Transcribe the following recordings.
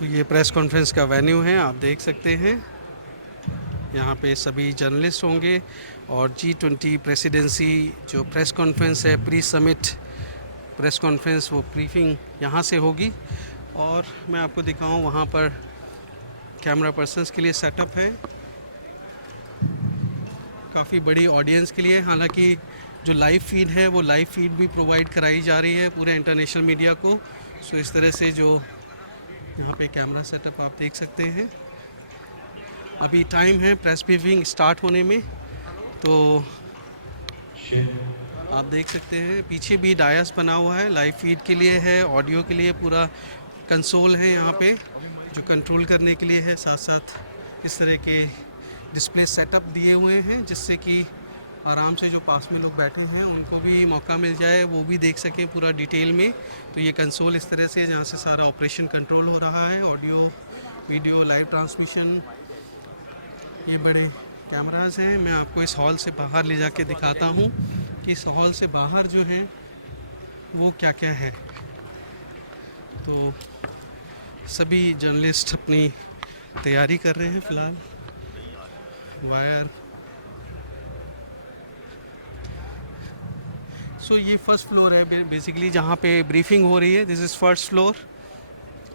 तो ये press conference का वेन्यू है, आप देख सकते हैं। यहाँ पे सभी जर्नलिस्ट होंगे और G20 प्रेसिडेंसी जो प्रेस कॉन्फ्रेंस है, प्री समिट प्रेस कॉन्फ्रेंस, वो ब्रीफिंग यहाँ से होगी। और मैं आपको दिखाऊं, वहाँ पर कैमरा पर्सन्स के लिए सेटअप है, काफ़ी बड़ी ऑडियंस के लिए। हालांकि जो लाइव फीड है वो लाइव फीड भी प्रोवाइड कराई जा रही है पूरे इंटरनेशनल मीडिया को। सो इस तरह से जो यहाँ पे कैमरा सेटअप आप देख सकते हैं। अभी टाइम है प्रेस ब्रीफिंग स्टार्ट होने में, तो आप देख सकते हैं पीछे भी डायस बना हुआ है, लाइव फीड के लिए है, ऑडियो के लिए पूरा कंसोल है यहाँ पे जो कंट्रोल करने के लिए है। साथ साथ इस तरह के डिस्प्ले सेटअप दिए हुए हैं जिससे कि आराम से जो पास में लोग बैठे हैं उनको भी मौका मिल जाए, वो भी देख सकें पूरा डिटेल में। तो ये कंसोल इस तरह से जहाँ से सारा ऑपरेशन कंट्रोल हो रहा है, ऑडियो वीडियो लाइव ट्रांसमिशन। ये बड़े कैमरास हैं। मैं आपको इस हॉल से बाहर ले जाके दिखाता हूँ कि इस हॉल से बाहर जो है वो क्या क्या है। तो सभी जर्नलिस्ट अपनी तैयारी कर रहे हैं फ़िलहाल। वायर सो ये फर्स्ट फ्लोर है बेसिकली जहाँ पे ब्रीफिंग हो रही है। दिस इज़ फर्स्ट फ्लोर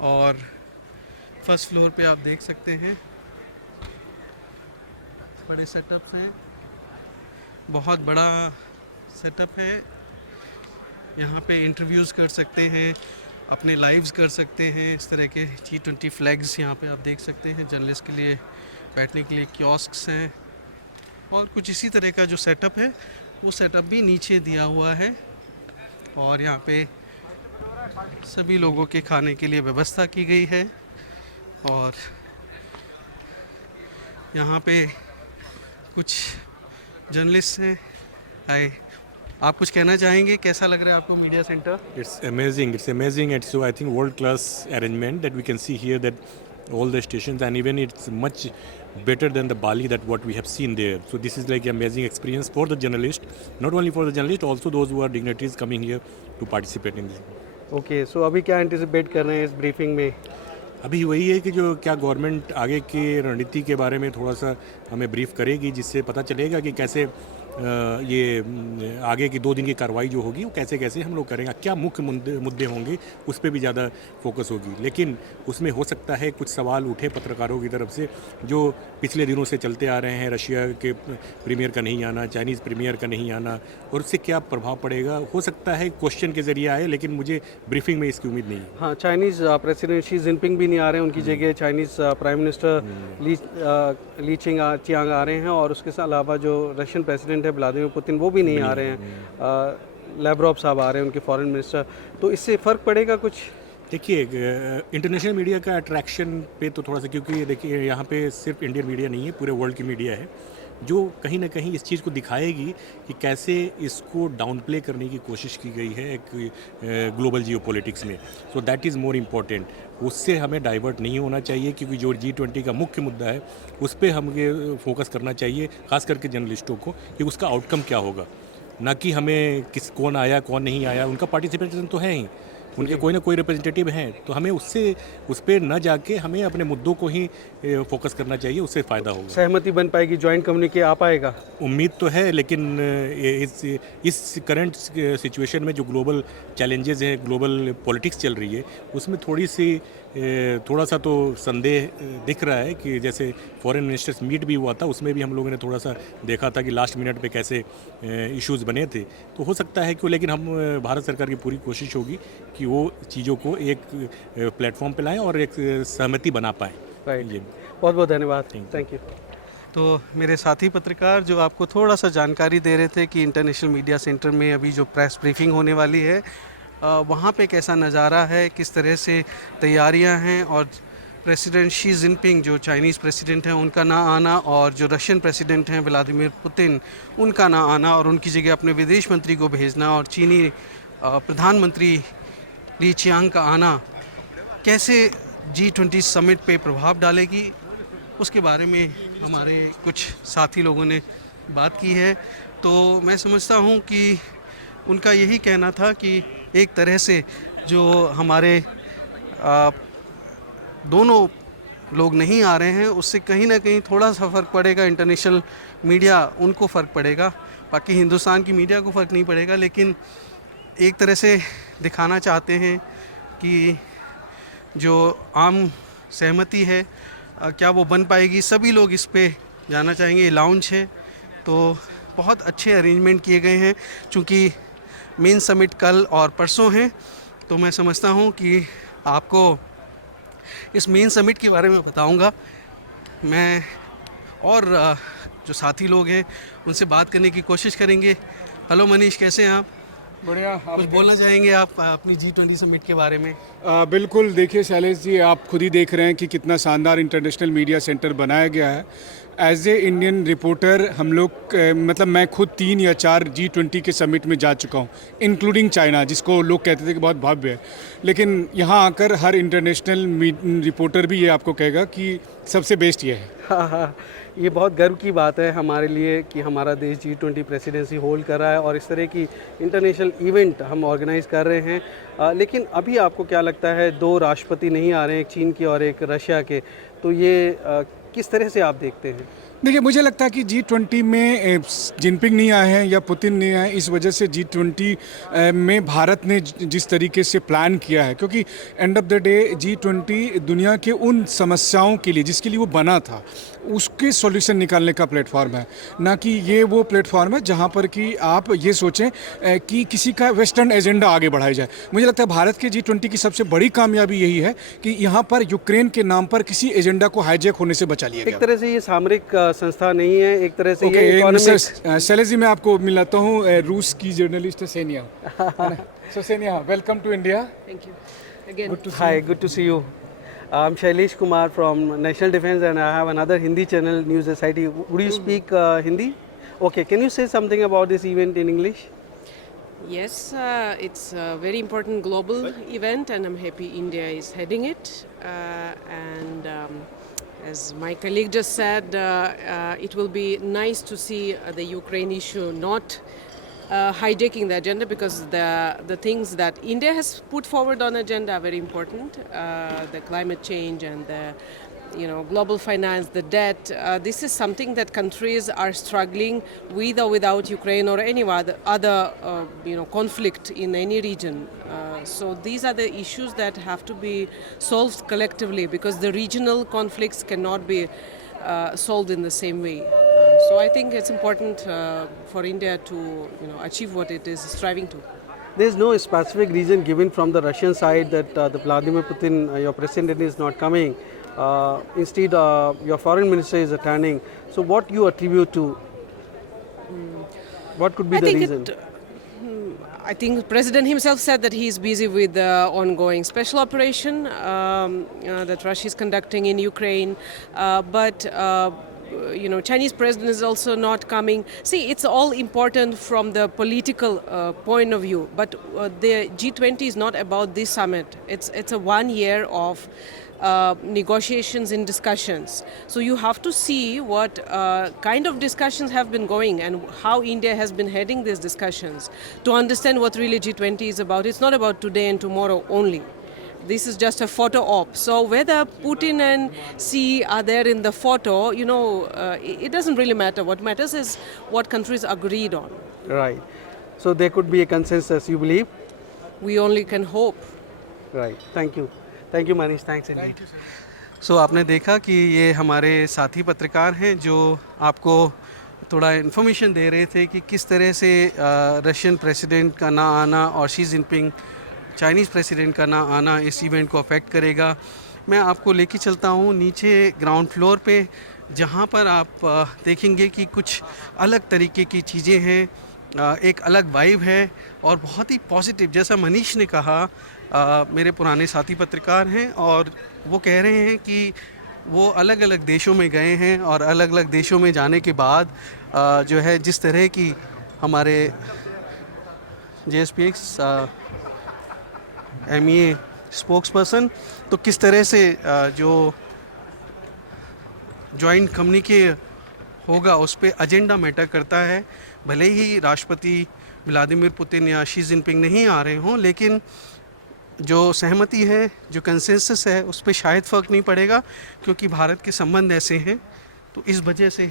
और फर्स्ट फ्लोर पे आप देख सकते हैं बड़े सेटअप हैं, बहुत बड़ा सेटअप है। यहाँ पे इंटरव्यूज़ कर सकते हैं, अपने लाइव्स कर सकते हैं। इस तरह के G20 फ्लैग्स यहाँ पे आप देख सकते हैं। जर्नलिस्ट के लिए बैठने के लिए कियोस्क्स हैं और कुछ इसी तरह का जो सेटअप है वो सेटअप भी नीचे दिया हुआ है। और यहाँ पे सभी लोगों के खाने के लिए व्यवस्था की गई है। और यहाँ पे कुछ जर्नलिस्ट हैं। हाय, आप कुछ कहना चाहेंगे? कैसा लग रहा है आपको media centre? It's amazing. It's amazing. It's so I think world class arrangement that we can see here, that all the stations, and even it's much better than the Bali that what we have seen there. So this is like amazing experience for the journalist, not only for the journalist, also those who are dignitaries coming here to participate in this. Okay, so अभी क्या anticipate कर रहे हैं इस briefing में? अभी वही है कि जो क्या गवर्नमेंट आगे की रणनीति के बारे में थोड़ा सा हमें ब्रीफ करेगी, जिससे पता चलेगा कि कैसे ये आगे की 2 दिन की कार्रवाई जो होगी वो कैसे कैसे हम लोग करेंगे, क्या मुख्य मुद्दे होंगे, उस पर भी ज़्यादा फोकस होगी। लेकिन उसमें हो सकता है कुछ सवाल उठे पत्रकारों की तरफ से जो पिछले दिनों से चलते आ रहे हैं, रशिया के प्रीमियर का नहीं आना, चाइनीज़ प्रीमियर का नहीं आना, और उससे क्या प्रभाव पड़ेगा। हो सकता है क्वेश्चन के ज़रिए आए, लेकिन मुझे ब्रीफिंग में इसकी उम्मीद नहीं है। हाँ, चाइनीज़ प्रेसिडेंट शी जिनपिंग भी नहीं आ रहे हैं, उनकी जगह चाइनीज़ प्राइम मिनिस्टर ली चियांग आ रहे हैं। और उसके अलावा जो रशियन प्रेसिडेंट है व्लादिमीर पुतिन, वो भी नहीं आ रहे हैं। लैवरोव साहब आ रहे हैं, उनके फॉरेन मिनिस्टर। तो इससे फ़र्क पड़ेगा कुछ? देखिए, इंटरनेशनल मीडिया का अट्रैक्शन पे तो थोड़ा सा, क्योंकि देखिए यहाँ पे सिर्फ इंडियन मीडिया नहीं है, पूरे वर्ल्ड की मीडिया है जो कहीं ना कहीं इस चीज़ को दिखाएगी कि कैसे इसको डाउन प्ले करने की कोशिश की गई है एक ग्लोबल जियो पॉलिटिक्स में। So that is more important. उससे हमें डाइवर्ट नहीं होना चाहिए, क्योंकि जो G20 का मुख्य मुद्दा है उस पर हमें फोकस करना चाहिए, खास करके जर्नलिस्टों को, कि उसका आउटकम क्या होगा। ना कि हमें कौन आया कौन नहीं आया, उनका पार्टिसिपेशन तो है ही, उनके कोई ना कोई रिप्रेजेंटेटिव हैं, तो हमें उस पर न जाके हमें अपने मुद्दों को ही फोकस करना चाहिए, उससे फ़ायदा होगा। सहमति बन पाएगी, जॉइंट कम्युनिके आ पाएगा? उम्मीद तो है, लेकिन इस करंट सिचुएशन में जो ग्लोबल चैलेंजेस हैं, ग्लोबल पॉलिटिक्स चल रही है, उसमें थोड़ा सा तो संदेह दिख रहा है कि जैसे फॉरेन मिनिस्टर्स मीट भी हुआ था, उसमें भी हम लोगों ने थोड़ा सा देखा था कि लास्ट मिनट पे कैसे इश्यूज़ बने थे। तो हो सकता है कि, लेकिन हम भारत सरकार की पूरी कोशिश होगी कि वो चीज़ों को एक प्लेटफॉर्म पे लाएं और एक सहमति बना पाएँ। राइट, बहुत बहुत धन्यवाद, थैंक यू। तो मेरे साथी पत्रकार जो आपको थोड़ा सा जानकारी दे रहे थे कि इंटरनेशनल मीडिया सेंटर में अभी जो प्रेस ब्रीफिंग होने वाली है वहाँ पे कैसा नज़ारा है, किस तरह से तैयारियां हैं। और प्रेसिडेंट शी जिनपिंग जो चाइनीज़ प्रेसिडेंट हैं उनका ना आना, और जो रशियन प्रेसिडेंट हैं व्लादिमीर पुतिन, उनका ना आना और उनकी जगह अपने विदेश मंत्री को भेजना, और चीनी प्रधानमंत्री ली चियांग का आना कैसे G20 समिट पे प्रभाव डालेगी, उसके बारे में हमारे कुछ साथी लोगों ने बात की है। तो मैं समझता हूँ कि उनका यही कहना था कि एक तरह से जो हमारे दोनों लोग नहीं आ रहे हैं, उससे कहीं ना कहीं थोड़ा सा फ़र्क पड़ेगा। इंटरनेशनल मीडिया उनको फ़र्क पड़ेगा, बाकी हिंदुस्तान की मीडिया को फ़र्क नहीं पड़ेगा। लेकिन एक तरह से दिखाना चाहते हैं कि जो आम सहमति है क्या वो बन पाएगी। सभी लोग इस पे जाना चाहेंगे। ये लाउंज है तो बहुत अच्छे अरेंजमेंट किए गए हैं। चूँकि मेन समिट कल और परसों हैं, तो मैं समझता हूँ कि आपको इस मेन समिट के बारे में बताऊंगा मैं, और जो साथी लोग हैं उनसे बात करने की कोशिश करेंगे। हेलो मनीष, कैसे हैं आप? बढ़िया। आप कुछ बोलना चाहेंगे आप अपनी G20 समिट के बारे में? बिल्कुल। देखिए शैलेश जी, आप खुद ही देख रहे हैं कि कितना शानदार इंटरनेशनल मीडिया सेंटर बनाया गया है। एज ए इंडियन रिपोर्टर हम लोग मतलब मैं खुद 3 या 4 G20 के समिट में जा चुका हूँ, इंक्लूडिंग चाइना, जिसको लोग कहते थे कि बहुत भव्य है। लेकिन यहाँ आकर हर इंटरनेशनल रिपोर्टर भी ये आपको कहेगा कि सबसे बेस्ट ये है। हाँ हाँ, ये बहुत गर्व की बात है हमारे लिए कि हमारा देश G20 प्रेसिडेंसी होल्ड कर रहा है और इस तरह की इंटरनेशनल इवेंट हम ऑर्गेनाइज कर रहे हैं। लेकिन अभी आपको क्या लगता है, 2 राष्ट्रपति नहीं आ रहे हैं, एक चीन के और एक रशिया के, तो ये किस तरह से आप देखते हैं? देखिए, मुझे लगता है कि G20 में जिनपिंग नहीं आए हैं या पुतिन नहीं आए, इस वजह से G20 में भारत ने जिस तरीके से प्लान किया है, क्योंकि end of the day G20 दुनिया के उन समस्याओं के लिए जिसके लिए वो बना था उसके सॉल्यूशन निकालने का प्लेटफॉर्म है, ना कि ये वो प्लेटफॉर्म है जहाँ पर कि आप ये सोचें कि किसी का वेस्टर्न एजेंडा आगे बढ़ाया जाए। मुझे लगता है भारत के G20 की सबसे बड़ी कामयाबी यही है कि यहाँ पर यूक्रेन के नाम पर किसी एजेंडा को हाईजैक होने से बचा लिया गया। एक तरह से ये सामरिक संस्था नहीं है, एक तरह से ये इकोनॉमिक। शैलेश जी, मैं आपको मिलाता हूँ रूस की journalist Xenia. So Xenia, welcome to India. Thank you. Again. Hi, good to see you. I'm Shailesh Kumar from National Defense and I have another Hindi channel, News Society. Would you speak Hindi? Okay, can you say something about this event in English? Yes, it's a very important global event, and I'm happy India is heading it. And as my colleague just said, it will be nice to see the Ukraine issue not hijacking the agenda, because the things that India has put forward on agenda are very important. The climate change and the global finance, the debt. This is something that countries are struggling with or without Ukraine or any other conflict in any region. So these are the issues that have to be solved collectively, because the regional conflicts cannot be solved in the same way. So I think it's important for India to achieve what it is striving to. There is no specific reason given from the Russian side that the Vladimir Putin, your president, is not coming. Instead, your foreign minister is attending. So what you attribute to? What could be the reason? I think the president himself said that he is busy with the ongoing special operation that Russia is conducting in Ukraine. But Chinese president is also not coming. See, it's all important from the political point of view. But the G20 is not about this summit. It's a 1 year of negotiations and discussions. So you have to see what kind of discussions have been going and how India has been heading these discussions to understand what really G20 is about. It's not about today and tomorrow only. This is just a photo op. So whether Putin and Xi are there in the photo, it doesn't really matter. What matters is what countries agreed on. Right. So there could be a consensus, you believe? We only can hope. Right. Thank you. Thank you Manish, thanks indeed. So आपने देखा कि ये हमारे साथी पत्रकार हैं जो आपको थोड़ा इन्फॉर्मेशन दे रहे थे कि किस तरह से रशियन प्रेसिडेंट का ना आना और शी जिनपिंग चाइनीज़ प्रेसिडेंट का ना आना इस इवेंट को अफेक्ट करेगा। मैं आपको लेके चलता हूँ नीचे ग्राउंड फ्लोर पे, जहाँ पर आप देखेंगे कि कुछ अलग तरीके की चीज़ें हैं, एक अलग वाइब है और बहुत ही पॉजिटिव। जैसा मनीष ने कहा, मेरे पुराने साथी पत्रकार हैं और वो कह रहे हैं कि वो अलग अलग देशों में गए हैं और अलग अलग देशों में जाने के बाद जो है जिस तरह की हमारे JSPX MEA स्पोक्सपर्सन, तो किस तरह से जो जॉइंट कम्युनिके होगा उस पर एजेंडा मैटर करता है। भले ही राष्ट्रपति व्लादिमीर पुतिन या शी जिनपिंग नहीं आ रहे हों, लेकिन जो सहमति है, जो कंसेंसस है, उस पे शायद फ़र्क नहीं पड़ेगा, क्योंकि भारत के संबंध ऐसे हैं। तो इस वजह से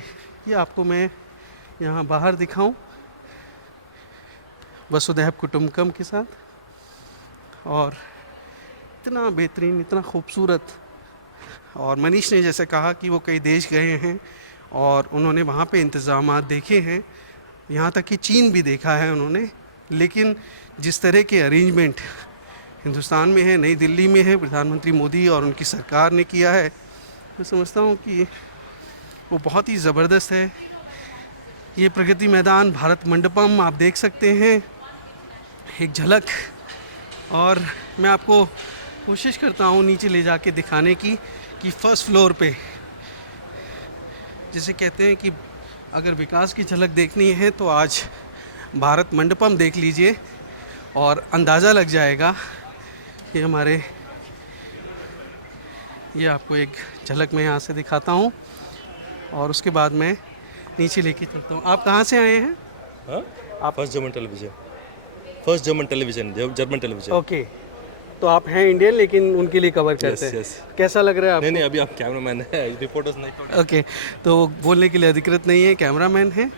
ये आपको मैं यहाँ बाहर दिखाऊं वसुधैव कुटुंबकम के साथ, और इतना बेहतरीन, इतना खूबसूरत। और मनीष ने जैसे कहा कि वो कई देश गए हैं और उन्होंने वहाँ पे इंतज़ामात देखे हैं, यहाँ तक कि चीन भी देखा है उन्होंने, लेकिन जिस तरह के अरेंजमेंट हिंदुस्तान में है, नई दिल्ली में है, प्रधानमंत्री मोदी और उनकी सरकार ने किया है, मैं समझता हूँ कि वो बहुत ही ज़बरदस्त है। ये प्रगति मैदान, भारत मंडपम आप देख सकते हैं एक झलक, और मैं आपको कोशिश करता हूँ नीचे ले जाके दिखाने की कि फर्स्ट फ्लोर पे, जिसे कहते हैं कि अगर विकास की झलक देखनी है तो आज भारत मंडपम देख लीजिए और अंदाज़ा लग जाएगा कि हमारे, ये आपको एक झलक मैं यहाँ से दिखाता हूँ और उसके बाद मैं नीचे लेके चलता हूँ। आप कहाँ से आए हैं? हाँ, first German television, first German television, German television. Okay, तो आप हैं इंडियन लेकिन उनके लिए कवर करते हैं। यस। कैसा लग रहा है आपको? नहीं, अभी आप कैमरामैन है, रिपोर्टर्स नहीं। ओके, तो बोलने के लिए अधिकृत नहीं है, कैमरामैन है।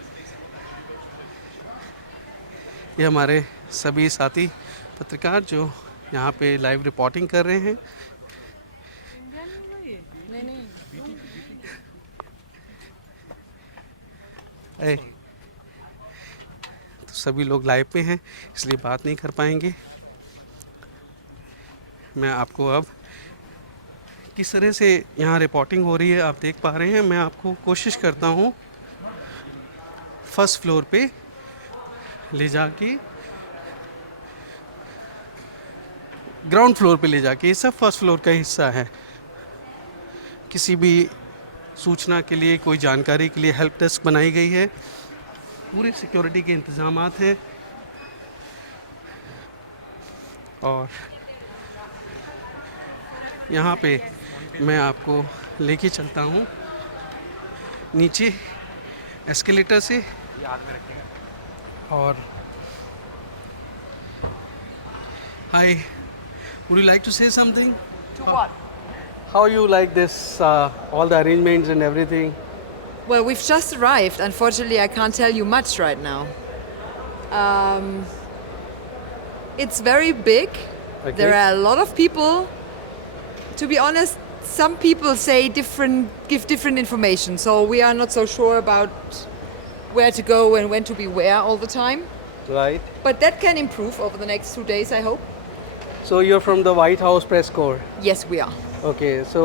ये हमारे सभी साथी पत्रकार जो यहाँ पे लाइव रिपोर्टिंग कर रहे हैं। तो सभी लोग लाइव पे हैं, इसलिए बात नहीं कर पाएंगे। मैं आपको अब किस तरह से यहाँ रिपोर्टिंग हो रही है आप देख पा रहे हैं। मैं आपको कोशिश करता हूँ फर्स्ट फ्लोर पे ले जाके, ग्राउंड फ्लोर पे ले जाके, ये सब फर्स्ट फ्लोर का हिस्सा है। किसी भी सूचना के लिए, कोई जानकारी के लिए हेल्प डेस्क बनाई गई है, पूरी सिक्योरिटी के इंतजामात हैं। और यहाँ पे मैं आपको लेके चलता हूँ नीचे एस्केलेटर से, और हाय, would you like to say something? To what? How you like this, all the arrangements and everything? Well, we've just arrived. Unfortunately, I can't tell you much right now. It's very big. Okay. There are a lot of people. To be honest, some people give different information. So we are not so sure about where to go and when to be where all the time. Right. But that can improve over the next 2 days, I hope. So you're from the White House press corps. Yes, we are. Okay, so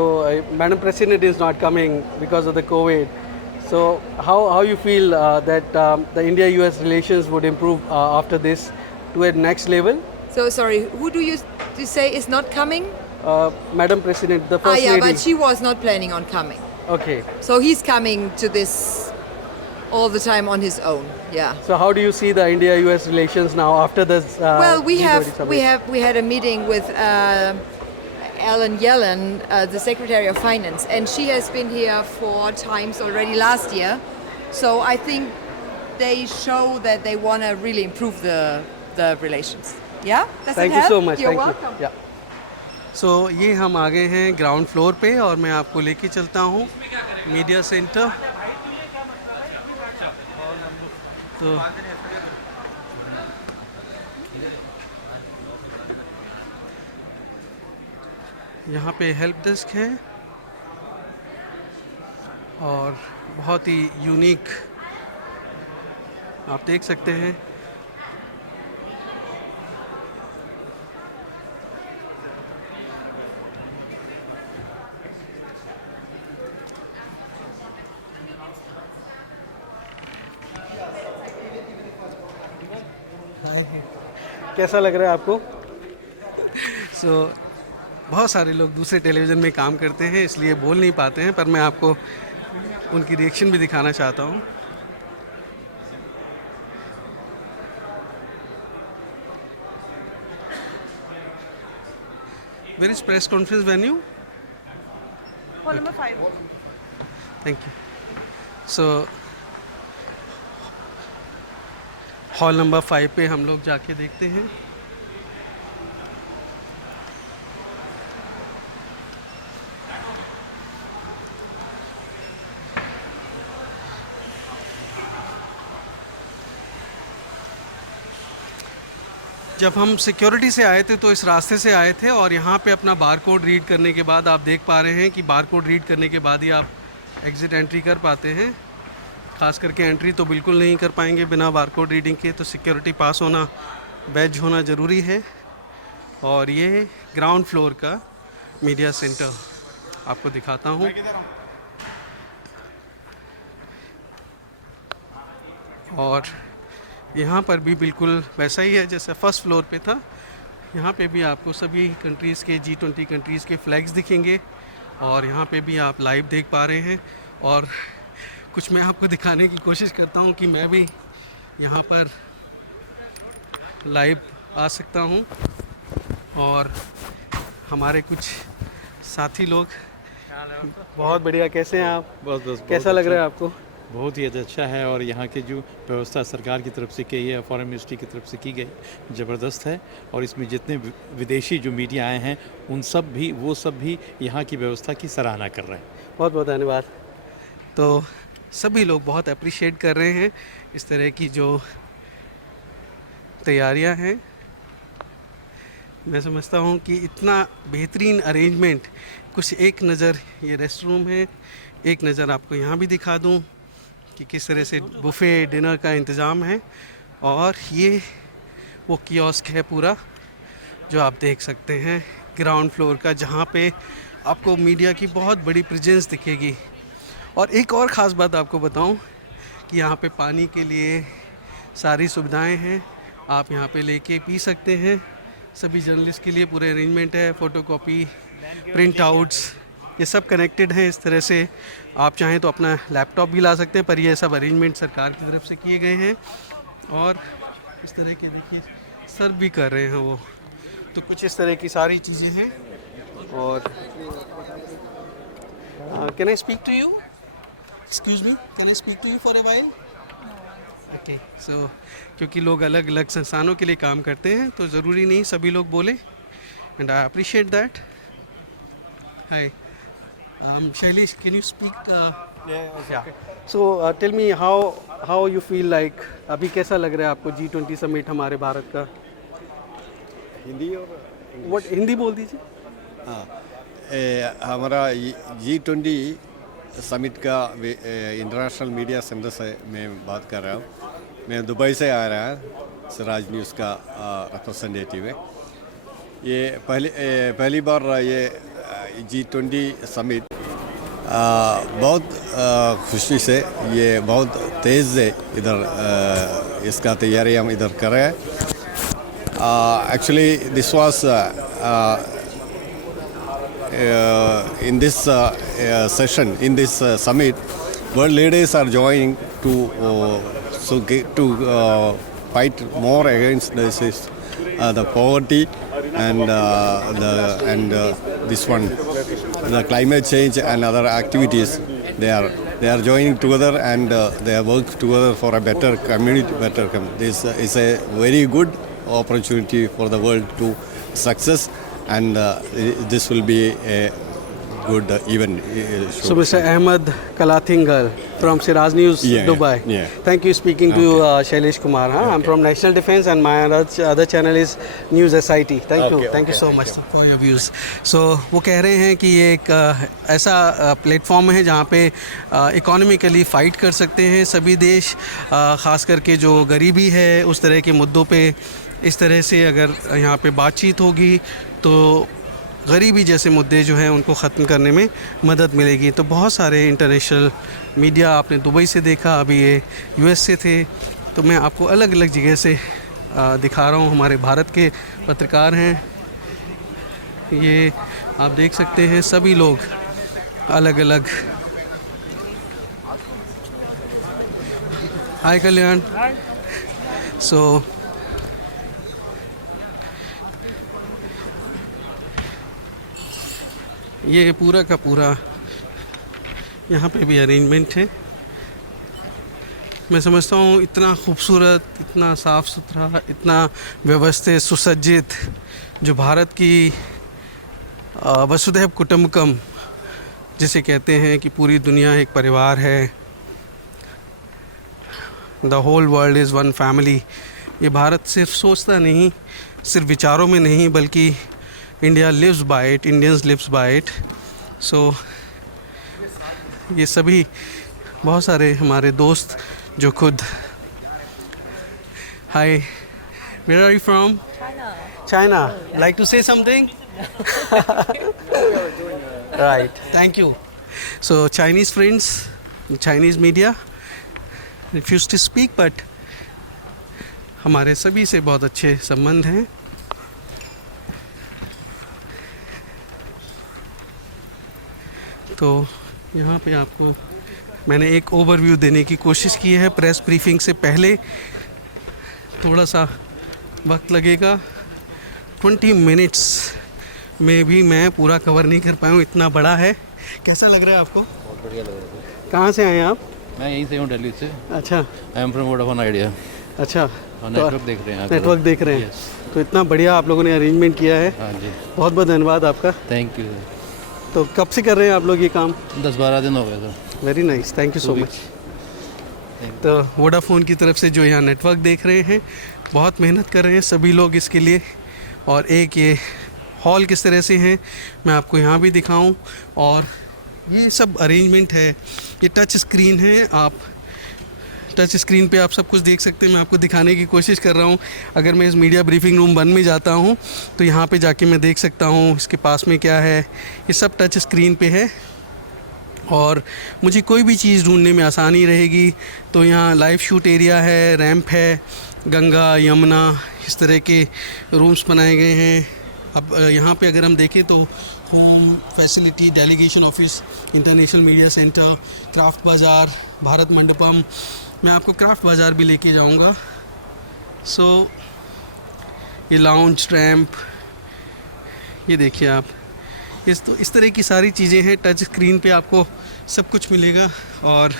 Madam President is not coming because of the COVID. So how you feel that the India-US relations would improve after this to a next level? So sorry, who do you say is not coming? Madam President, the first yeah, lady. but she was not planning on coming. Okay. So he's coming to this all the time on his own. Yeah. So how do you see the India-US relations now after this? Well, we G20 summit? we had a meeting with Ellen Yellen, the Secretary of Finance, and she has been here 4 times already last year. So I think they show that they want to really improve the relations. Yeah. Does Thank it you help? so much. You're Thank welcome. you. Yeah. So ये हम आ गए हैं ground floor पे और मैं आपको लेके चलता हूँ मीडिया सेंटर। तो यहाँ पे हेल्प डेस्क है और बहुत ही यूनिक, आप देख सकते हैं। कैसा लग रहा है आपको? बहुत सारे लोग दूसरे टेलीविज़न में काम करते हैं इसलिए बोल नहीं पाते हैं, पर मैं आपको उनकी रिएक्शन भी दिखाना चाहता हूँ। Where is press conference venue? Hall number 5. Thank you. So hall number 5 पे हम लोग जाके देखते हैं। जब हम सिक्योरिटी से आए थे तो इस रास्ते से आए थे और यहाँ पे अपना बार कोड रीड करने के बाद आप देख पा रहे हैं कि बार कोड रीड करने के बाद ही आप एग्ज़िट एंट्री कर पाते हैं। ख़ास करके एंट्री तो बिल्कुल नहीं कर पाएंगे बिना बार कोड रीडिंग के, तो सिक्योरिटी पास होना, बैज होना ज़रूरी है। और ये ग्राउंड फ्लोर का मीडिया सेंटर आपको दिखाता हूँ। और यहाँ पर भी बिल्कुल वैसा ही है जैसा फर्स्ट फ्लोर पे था। यहाँ पे भी आपको सभी कंट्रीज़ के G20 कंट्रीज़ के फ्लैग्स दिखेंगे और यहाँ पे भी आप लाइव देख पा रहे हैं। और कुछ मैं आपको दिखाने की कोशिश करता हूँ कि मैं भी यहाँ पर लाइव आ सकता हूँ। और हमारे कुछ साथी लोग, बहुत बढ़िया, कैसे हैं आप? बस कैसा लग रहा है आपको? बहुत ही अच्छा है। और यहाँ की जो व्यवस्था सरकार की तरफ से की है, फॉरेन मिनिस्ट्री की तरफ से की गई, ज़बरदस्त है। और इसमें जितने विदेशी जो मीडिया आए हैं वो सब भी यहाँ की व्यवस्था की सराहना कर रहे हैं। बहुत बहुत धन्यवाद। तो सभी लोग बहुत अप्रिशिएट कर रहे हैं इस तरह की जो तैयारियां हैं। मैं समझता हूँ कि इतना बेहतरीन अरेंजमेंट, कुछ एक नज़र ये रेस्ट रूम है, एक नज़र आपको यहाँ भी दिखा दूँ कि किस तरह से बुफ़े डिनर का इंतज़ाम है। और ये वो कियोस्क है पूरा जो आप देख सकते हैं ग्राउंड फ्लोर का, जहाँ पे आपको मीडिया की बहुत बड़ी प्रेजेंस दिखेगी। और एक और ख़ास बात आपको बताऊं कि यहाँ पे पानी के लिए सारी सुविधाएं हैं, आप यहाँ पे लेके पी सकते हैं। सभी जर्नलिस्ट के लिए पूरे अरेंजमेंट है, फ़ोटोकॉपी, प्रिंट आउट्स, ये सब कनेक्टेड हैं। इस तरह से आप चाहें तो अपना लैपटॉप भी ला सकते हैं, पर ये सब अरेंजमेंट सरकार की तरफ से किए गए हैं। और इस तरह के देखिए सर्व भी कर रहे हैं वो, तो कुछ इस तरह की सारी चीज़ें हैं। और can I speak to you? Excuse me, can I speak to you for a while? Okay, so क्योंकि लोग अलग अलग संस्थानों के लिए काम करते हैं तो ज़रूरी नहीं सभी लोग बोले, and I appreciate that. Hi, Shailesh, can you speak? Yeah. So tell me how you feel like, अभी कैसा लग रहा है आपको G20 समिट हमारे भारत का? हिंदी और What, हिंदी बोल दीजिए। हाँ, हमारा G20 समिट का इंटरनेशनल मीडिया सेंटर से मैं बात कर रहा हूँ। मैं दुबई से आ रहा हूँ, सिराज न्यूज़ का रिप्रेजेंटेटिव है। ये पहली बार ये G20 समिट बहुत खुशी से, ये बहुत तेज़ है इधर, इसका तैयारी हम इधर कर रहे हैं। Actually this was in this session, in this summit, world leaders are joining to fight more against this, the poverty and this one, the climate change and other activities. They are joining together and they work together for a better community, This is a very good opportunity for the world to success. And this will be a good event. So Mr. Ahmed Kalathingal from Siraj News, Dubai. Yeah. Thank you. Speaking to Shailesh Kumar. Huh? I'm from National Defense and my other channel is News SIT. Thank you so much for your views. So वो कह रहे हैं कि ये एक ऐसा platform है जहाँ पे इकोनॉमिकली फ़ाइट कर सकते हैं सभी देश, ख़ास करके जो गरीबी है उस तरह के मुद्दों पे इस तरह से अगर यहाँ पे बातचीत होगी तो गरीबी जैसे मुद्दे जो हैं उनको ख़त्म करने में मदद मिलेगी। तो बहुत सारे इंटरनेशनल मीडिया आपने दुबई से देखा, अभी ये यूएस से थे, तो मैं आपको अलग अलग जगह से दिखा रहा हूँ। हमारे भारत के पत्रकार हैं, ये आप देख सकते हैं सभी लोग अलग अलग। हाय कल्याण। सो ये पूरा का पूरा यहाँ पे भी अरेंजमेंट है। मैं समझता हूँ इतना खूबसूरत, इतना साफ़ सुथरा, इतना व्यवस्थित, सुसज्जित, जो भारत की वसुधैव कुटुंबकम जिसे कहते हैं कि पूरी दुनिया एक परिवार है, the whole world is one family, ये भारत सिर्फ सोचता नहीं, सिर्फ विचारों में नहीं, बल्कि India lives by it, Indians lives by it. So ये सभी बहुत सारे हमारे दोस्त जो खुद, hi, where are you from? China. Like to say something? Right. Thank you. So Chinese friends, Chinese media refuse to speak, but हमारे सभी से बहुत अच्छे संबंध हैं। तो यहाँ पे आपको मैंने एक ओवरव्यू देने की कोशिश की है। प्रेस ब्रीफिंग से पहले थोड़ा सा वक्त लगेगा, 20 मिनट्स में भी मैं पूरा कवर नहीं कर पाया हूँ, इतना बड़ा है। कैसा लग रहा है आपको? बहुत बढ़िया लग रहा है। कहाँ से आए हैं आप? मैं यहीं से हूँ, दिल्ली से। अच्छा, I am from Vodafone idea. अच्छा, नेटवर्क देख रहे हैं। नेटवर्क देख रहे हैं। तो इतना बढ़िया आप लोगों ने अरेंजमेंट किया है। हाँ जी, बहुत बहुत धन्यवाद आपका। Thank you. तो कब से कर रहे हैं आप लोग ये काम? 10-12 दिन हो गए sir. Very nice, thank you so much. तो वोडाफोन की तरफ से जो यहाँ नेटवर्क देख रहे हैं, बहुत मेहनत कर रहे हैं सभी लोग इसके लिए। और एक ये हॉल किस तरह से है मैं आपको यहाँ भी दिखाऊं। और ये सब अरेंजमेंट है, ये टच स्क्रीन है, आप टच स्क्रीन पे आप सब कुछ देख सकते हैं। मैं आपको दिखाने की कोशिश कर रहा हूँ। अगर मैं इस मीडिया ब्रीफिंग रूम 1 में जाता हूँ तो यहाँ पे जाके मैं देख सकता हूँ इसके पास में क्या है। ये सब टच स्क्रीन पे है और मुझे कोई भी चीज़ ढूंढने में आसानी रहेगी। तो यहाँ लाइव शूट एरिया है, रैंप है, गंगा यमुना इस तरह के रूम्स बनाए गए हैं। अब यहाँ पे अगर हम देखें तो home facility, delegation office, international media centre, craft बाज़ार, भारत मंडपम, मैं आपको क्राफ्ट बाज़ार भी लेके जाऊँगा। सो ये लाउंज, रैंप, ये देखिए आप, इस तरह की सारी चीज़ें हैं। टच स्क्रीन पे आपको सब कुछ मिलेगा। और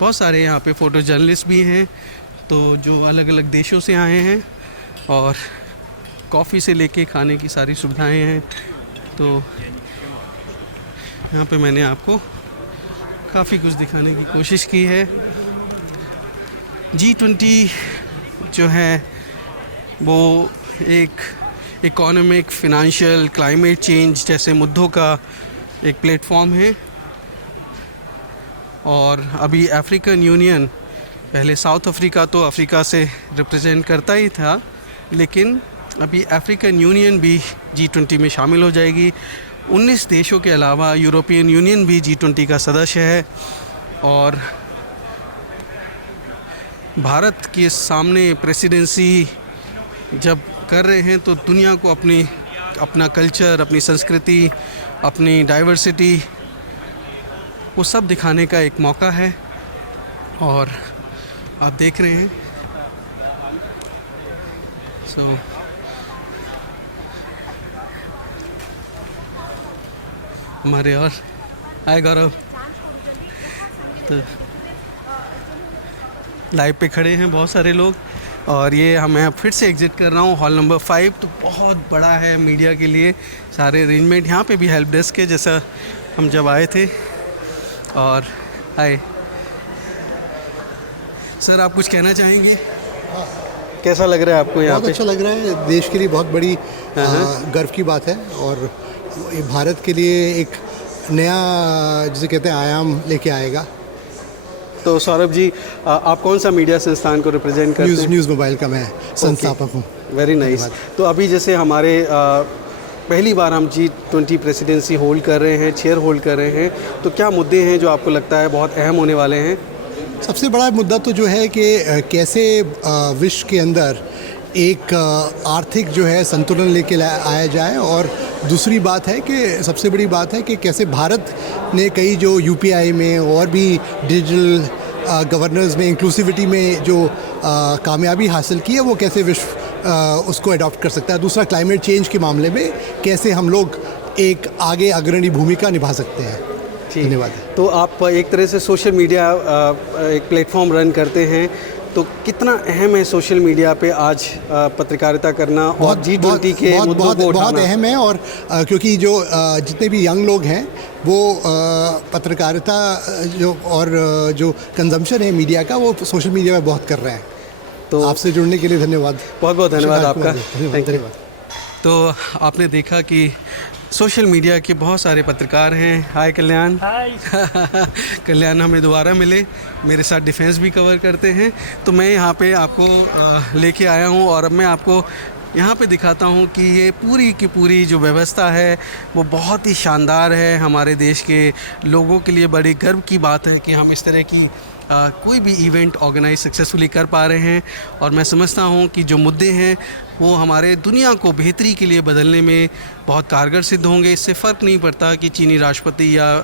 बहुत सारे यहाँ पे फ़ोटो जर्नलिस्ट भी हैं, तो जो अलग अलग देशों से आए हैं, और कॉफ़ी से लेके खाने की सारी सुविधाएं हैं। तो यहाँ पे मैंने आपको काफ़ी कुछ दिखाने की कोशिश की है। G20 जो है वो एक इकोनॉमिक, फिनंशियल, क्लाइमेट चेंज जैसे मुद्दों का एक प्लेटफॉर्म है। और अभी अफ्रीकन यूनियन, पहले साउथ अफ्रीका तो अफ्रीका से रिप्रेजेंट करता ही था, लेकिन अभी अफ्रीकन यूनियन भी G20 में शामिल हो जाएगी। 19 देशों के अलावा यूरोपियन यूनियन भी G20 का सदस्य है। और भारत के सामने प्रेसिडेंसी जब कर रहे हैं तो दुनिया को अपना कल्चर, अपनी संस्कृति, अपनी डाइवर्सिटी, वो सब दिखाने का एक मौका है। और आप देख रहे हैं। सो हमारे और हाय गौरव, तो लाइव पे खड़े हैं बहुत सारे लोग। और ये मैं फिर से एग्ज़िट कर रहा हूँ हॉल नंबर 5। तो बहुत बड़ा है मीडिया के लिए सारे अरेंजमेंट। यहाँ पे भी हेल्प डेस्क है जैसा हम जब आए थे। और हाय सर, आप कुछ कहना चाहेंगे? कैसा लग रहा है आपको यहाँ पे? बहुत अच्छा लग रहा है। देश के लिए बहुत बड़ी गर्व की बात है और ये भारत के लिए एक नया, जिसे कहते हैं, आयाम लेके आएगा। तो सौरभ जी, आप कौन सा मीडिया संस्थान को रिप्रेजेंट करते हैं? न्यूज़ मोबाइल का मैं संस्थापक हूँ। Very nice. तो अभी जैसे हमारे पहली बार हम G20 प्रेसिडेंसी होल्ड कर रहे हैं, चेयर होल्ड कर रहे हैं, तो क्या मुद्दे हैं जो आपको लगता है बहुत अहम होने वाले हैं? सबसे बड़ा मुद्दा तो जो है कि कैसे विश्व के अंदर एक आर्थिक जो है संतुलन लेके आया जाए। और दूसरी बात है कि सबसे बड़ी बात है कि कैसे भारत ने कई जो UPI में और भी डिजिटल गवर्नेंस में, इंक्लूसिविटी में जो कामयाबी हासिल की है, वो कैसे विश्व उसको अडॉप्ट कर सकता है। दूसरा, क्लाइमेट चेंज के मामले में कैसे हम लोग एक आगे अग्रणी भूमिका निभा सकते हैं। धन्यवाद। तो आप एक तरह से सोशल मीडिया एक प्लेटफॉर्म रन करते हैं, तो कितना अहम है सोशल मीडिया पे आज पत्रकारिता करना और G20 के मुद्दों को उठाना? बहुत अहम है। और क्योंकि जो जितने भी यंग लोग हैं वो पत्रकारिता जो और जो कंजम्पशन है मीडिया का, वो सोशल मीडिया में बहुत कर रहे हैं। तो आपसे जुड़ने के लिए धन्यवाद। बहुत बहुत धन्यवाद आपका। धन्यवाद धन्यवाद। तो आपने देखा कि सोशल मीडिया के बहुत सारे पत्रकार हैं। हाय कल्याण। कल्याण हमें दोबारा मिले, मेरे साथ डिफेंस भी कवर करते हैं। तो मैं यहाँ पे आपको लेके आया हूँ और अब मैं आपको यहाँ पे दिखाता हूँ कि ये पूरी की पूरी जो व्यवस्था है वो बहुत ही शानदार है। हमारे देश के लोगों के लिए बड़ी गर्व की बात है कि हम इस तरह की कोई भी इवेंट ऑर्गेनाइज सक्सेसफुली कर पा रहे हैं। और मैं समझता हूँ कि जो मुद्दे हैं वो हमारे दुनिया को बेहतरी के लिए बदलने में बहुत कारगर सिद्ध होंगे। इससे फ़र्क नहीं पड़ता कि चीनी राष्ट्रपति या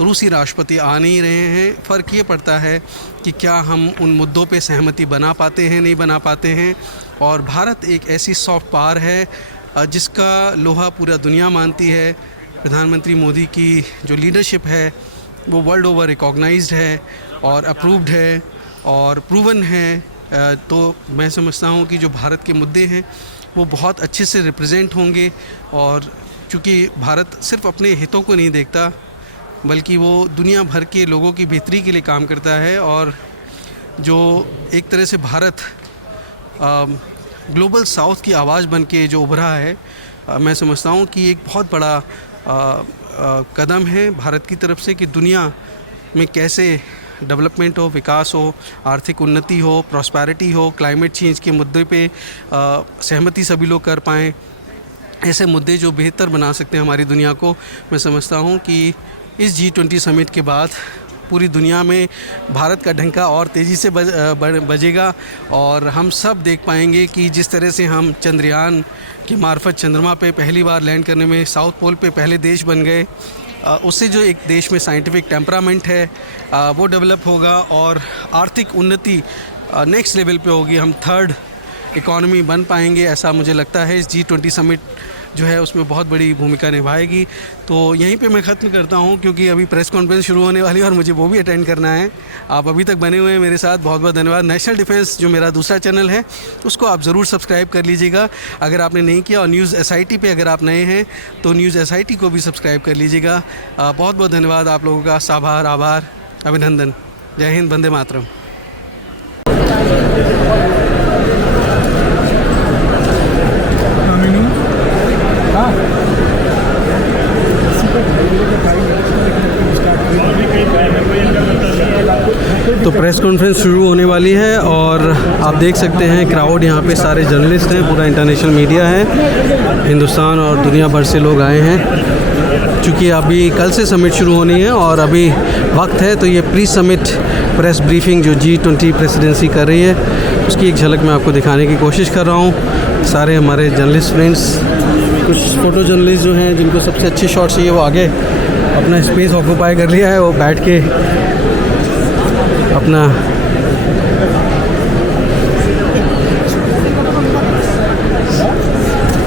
रूसी राष्ट्रपति आ नहीं रहे हैं, फ़र्क ये पड़ता है कि क्या हम उन मुद्दों पे सहमति बना पाते हैं, नहीं बना पाते हैं। और भारत एक ऐसी सॉफ्ट पावर है जिसका लोहा पूरा दुनिया मानती है। प्रधानमंत्री मोदी की जो लीडरशिप है वो वर्ल्ड ओवर रिकॉग्नाइज्ड है और अप्रूव्ड है और प्रूवन है। तो मैं समझता हूँ कि जो भारत के मुद्दे हैं वो बहुत अच्छे से रिप्रेजेंट होंगे। और चूँकि भारत सिर्फ अपने हितों को नहीं देखता बल्कि वो दुनिया भर के लोगों की बेहतरी के लिए काम करता है। और जो एक तरह से भारत ग्लोबल साउथ की आवाज़ बन के जो उभरा है, मैं समझता हूँ कि एक बहुत बड़ा कदम है भारत की तरफ से कि दुनिया में कैसे डेवलपमेंट हो, विकास हो, आर्थिक उन्नति हो, प्रॉस्पेरिटी हो, क्लाइमेट चेंज के मुद्दे पे सहमति सभी लोग कर पाएँ। ऐसे मुद्दे जो बेहतर बना सकते हैं हमारी दुनिया को। मैं समझता हूँ कि इस G20 समिट के बाद पूरी दुनिया में भारत का डंका और तेज़ी से बजेगा और हम सब देख पाएंगे कि जिस तरह से हम चंद्रयान की मार्फत चंद्रमा पे पहली बार लैंड करने में साउथ पोल पे पहले देश बन गए, उससे जो एक देश में साइंटिफिक टेम्परामेंट है वो डेवलप होगा और आर्थिक उन्नति नेक्स्ट लेवल पे होगी। हम थर्ड इकॉनमी बन पाएंगे, ऐसा मुझे लगता है। इस G20 समिट जो है उसमें बहुत बड़ी भूमिका निभाएगी। तो यहीं पे मैं ख़त्म करता हूँ क्योंकि अभी प्रेस कॉन्फ्रेंस शुरू होने वाली है और मुझे वो भी अटेंड करना है। आप अभी तक बने हुए हैं मेरे साथ, बहुत बहुत धन्यवाद। नेशनल डिफेंस जो मेरा दूसरा चैनल है उसको आप ज़रूर सब्सक्राइब कर लीजिएगा अगर आपने नहीं किया। और न्यूज़ SIT पे अगर आप नए हैं तो न्यूज़ SIT को भी सब्सक्राइब कर लीजिएगा। बहुत बहुत धन्यवाद आप लोगों का, साभार, आभार, अभिनंदन। जय हिंद, वंदे मातरम। तो प्रेस कॉन्फ्रेंस शुरू होने वाली है और आप देख सकते हैं क्राउड यहाँ पे सारे जर्नलिस्ट हैं, पूरा इंटरनेशनल मीडिया है, हिंदुस्तान और दुनिया भर से लोग आए हैं। चूँकि अभी कल से समिट शुरू होनी है और अभी वक्त है, तो ये प्री समिट प्रेस ब्रीफिंग जो G20 प्रेसिडेंसी कर रही है उसकी एक झलक मैं आपको दिखाने की कोशिश कर रहा हूँ। सारे हमारे जर्नलिस्ट फ्रेंड्स, कुछ फ़ोटो जर्नलिस्ट जो हैं जिनको सबसे अच्छे शॉट चाहिए वो आगे अपना स्पेस ऑक्यूपाई कर लिया है, वो बैठ के अपना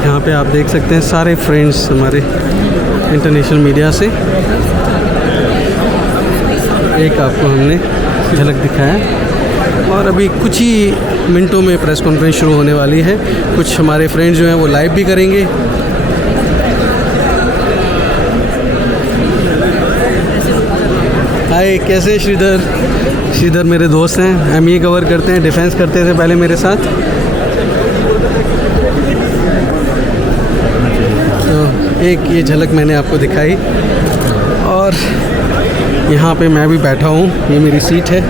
यहाँ पे आप देख सकते हैं सारे फ्रेंड्स हमारे इंटरनेशनल मीडिया से। एक आपको हमने झलक दिखाया और अभी कुछ ही मिनटों में प्रेस कॉन्फ्रेंस शुरू होने वाली है। कुछ हमारे फ्रेंड्स जो हैं वो लाइव भी करेंगे। हाय, कैसे श्रीधर? श्रीधर मेरे दोस्त हैं, ME कवर करते हैं, डिफेंस करते थे पहले मेरे साथ। तो एक ये झलक मैंने आपको दिखाई और यहाँ पे मैं भी बैठा हूँ, ये मेरी सीट है।